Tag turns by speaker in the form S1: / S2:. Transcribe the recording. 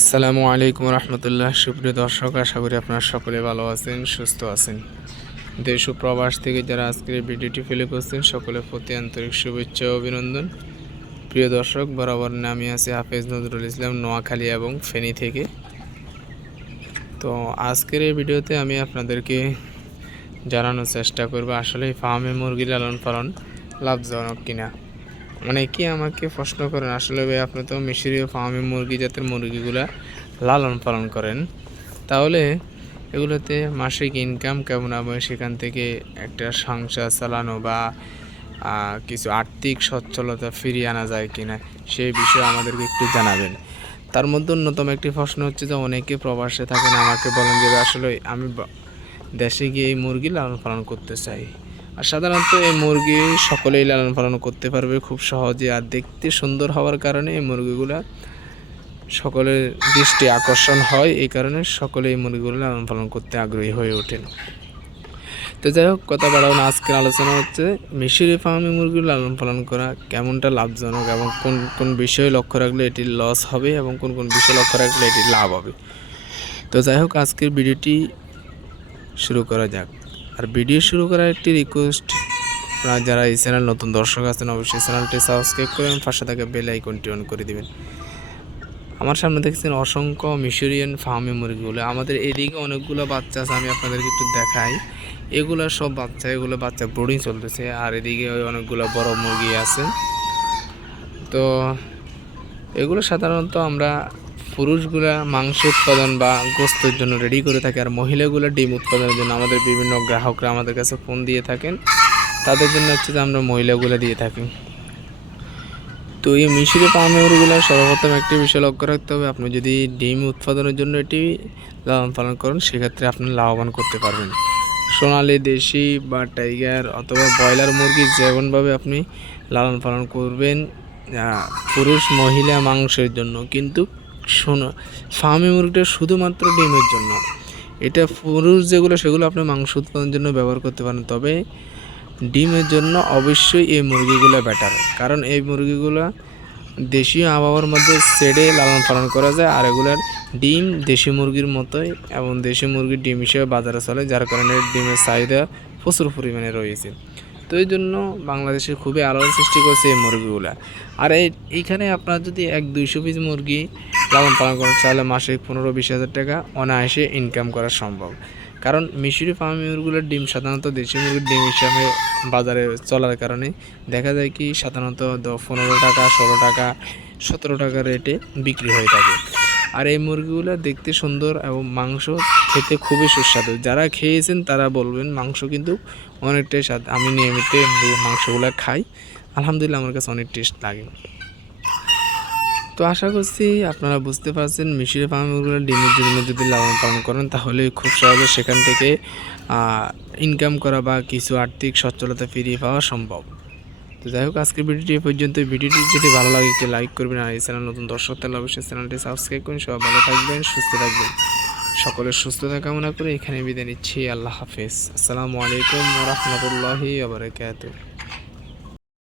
S1: আসসালামু আলাইকুম রহমতুল্লাহ। সুপ্রিয় দর্শক, আশা করি আপনারা সকলে ভালো আছেন, সুস্থ আছেন। দেশ প্রবাস থেকে যারা আজকের ভিডিওটি ফেলে করছেন, সকলের প্রতি আন্তরিক শুভেচ্ছা অভিনন্দন। প্রিয় দর্শক, বরাবর নামে আছে হাফেজ নজরুল ইসলাম, নোয়াখালী এবং ফেনী থেকে। তো আজকের এই ভিডিওতে আমি আপনাদেরকে জানানোর চেষ্টা করব, আসলে ফার্মে মুরগি লালন পালন লাভজনক কিনা। অনেকেই আমাকে প্রশ্ন করেন, আসলে ভাই আপনি তো মিশরীয় ফার্মে মুরগি জাতের মুরগিগুলা লালন পালন করেন। তাহলে এগুলোতে মাসিক ইনকাম কেমন হবে? সেখান থেকে একটা সংসার চালানো বা কিছু আর্থিক সচ্ছলতা ফিরিয়ে আনা যায় কিনা সেই বিষয়ে আমাদেরকে একটু জানাবেন। তার মধ্যে অন্যতম একটি প্রশ্ন হচ্ছে যে, অনেকে প্রবাসে থাকেন, আমাকে বলেন যে আসলে আমি দেশে গিয়ে এই মুরগি লালন পালন করতে চাই। আর সাধারণত এই মুরগি সকলেই লালন পালন করতে পারবে খুব সহজে। আর দেখতে সুন্দর হওয়ার কারণে এই মুরগিগুলা সকলের দৃষ্টি আকর্ষণ হয়, এই কারণে সকলে এই মুরগিগুলো লালন পালন করতে আগ্রহী হয়ে ওঠেন। তো যাই হোক, কথা বাড়াও না, আজকের আলোচনা হচ্ছে মিশরি ফার্মে মুরগি লালন পালন করা কেমনটা লাভজনক এবং কোন কোন বিষয়ে লক্ষ্য রাখলে এটি লস হবে এবং কোন কোন বিষয়ে লক্ষ্য রাখলে এটি লাভ হবে। তো যাই হোক, আজকের ভিডিওটি শুরু করা যাক। আর ভিডিও শুরু করার একটি রিকোয়েস্ট আপনারা যারা এই চ্যানেল নতুন দর্শক আছেন, অবশ্যই চ্যানেলটি সাবস্ক্রাইব করে পাশে থাকা বেল আইকনটি অন করে দিবেন। আমার সামনে দেখছেন অসংখ্য মিশরিয়ান ফার্মে মুরগিগুলো। আমাদের এদিকে অনেকগুলো বাচ্চা আছে, আমি আপনাদেরকে একটু দেখাই। এগুলো সব বাচ্চা, এগুলো বাচ্চা ব্রোডিং চলতেছে, আর এদিকে অনেকগুলো বড় মুরগি আছে। তো এগুলো সাধারণত আমরা পুরুষগুলা মাংস উৎপাদন বা গোস্তের জন্য রেডি করে থাকে আর মহিলাগুলো ডিম উৎপাদনের জন্য আমাদের বিভিন্ন গ্রাহকরা আমাদের কাছে ফোন দিয়ে থাকেন। তাদের জন্য হচ্ছে যে আমরা মহিলাগুলো দিয়ে থাকি। তো এই মিশরি পামেরগুলো সর্বপ্রথম একটি বিষয় লক্ষ্য রাখতে হবে, আপনি যদি ডিম উৎপাদনের জন্য এটি লালন পালন করেন, সেক্ষেত্রে আপনি লাভবান করতে পারবেন। সোনালি, দেশি বা টাইগার অথবা ব্রয়লার মুরগি যেমনভাবে আপনি লালন পালন করবেন পুরুষ, মহিলা মাংসের জন্য। কিন্তু শোনো, ফার্মি মুরগিটা শুধুমাত্র ডিমের জন্য। এটা পুরুষ যেগুলো, সেগুলো আপনি মাংস উৎপাদনের জন্য ব্যবহার করতে পারেন। তবে ডিমের জন্য অবশ্যই এই মুরগিগুলো বেটার কারণ এই মুরগিগুলো দেশীয় আবহাওয়ার মধ্যে সেডে লালন পালন করা যায়, আর এগুলার ডিম দেশি মুরগির মতোই এবং দেশি মুরগির ডিম হিসেবে বাজারে চলে, যার কারণে ডিমের চাহিদা প্রচুর পরিমাণে রয়েছে। তো এই জন্য বাংলাদেশে খুবই আলোড়ন সৃষ্টি করছে এই মুরগিগুলা। আর এই, এইখানে আপনার যদি এক দুইশো পিস মুরগি লালন পালন করেন, তাহলে মাসে পনেরো বিশ হাজার টাকা অনায়াসে ইনকাম করা সম্ভব। কারণ মিশরি ফার্ম মুরগিগুলোর ডিম সাধারণত দেশি মুরগির ডিম হিসাবে বাজারে চলার কারণে দেখা যায় কি সাধারণত পনেরো টাকা, ষোলো টাকা, সতেরো টাকা রেটে বিক্রি হয়ে থাকে। আর এই মুরগিগুলো দেখতে সুন্দর এবং মাংস খেতে খুবই সুস্বাদু। যারা খেয়েছেন তারা বলবেন মাংস কিন্তু অনেকটাই স্বাদ। আমি নিয়মিত মাংসগুলো খাই। আলহামদুলিল্লাহ আমার কাছে অনেক টেস্ট লাগে। তো আশা করছি আপনারা বুঝতে পারছেন, মিশরি ফার্মগুলো ডিমের জন্য যদি লালন পালন করেন, তাহলে খুব সহজে সেখান থেকে ইনকাম করা বা কিছু আর্থিক সচ্ছলতা ফিরিয়ে পাওয়া সম্ভব। তো যাই হোক, আজকের ভিডিওটি এ পর্যন্ত ভিডিওটি যদি ভালো লাগে, একটি লাইক করবেন, আর এই চ্যানেল নতুন দর্শক, তাহলে অবশ্যই চ্যানেলটি সাবস্ক্রাইব করুন। সবাই ভালো থাকবেন, সুস্থ থাকবেন। সকলের সুস্থতা কামনা করে এখানে বিদায় নিচ্ছি। আল্লাহ হাফেজ। আসসালামু আলাইকুম রহমতুল্লাহি আবরকাত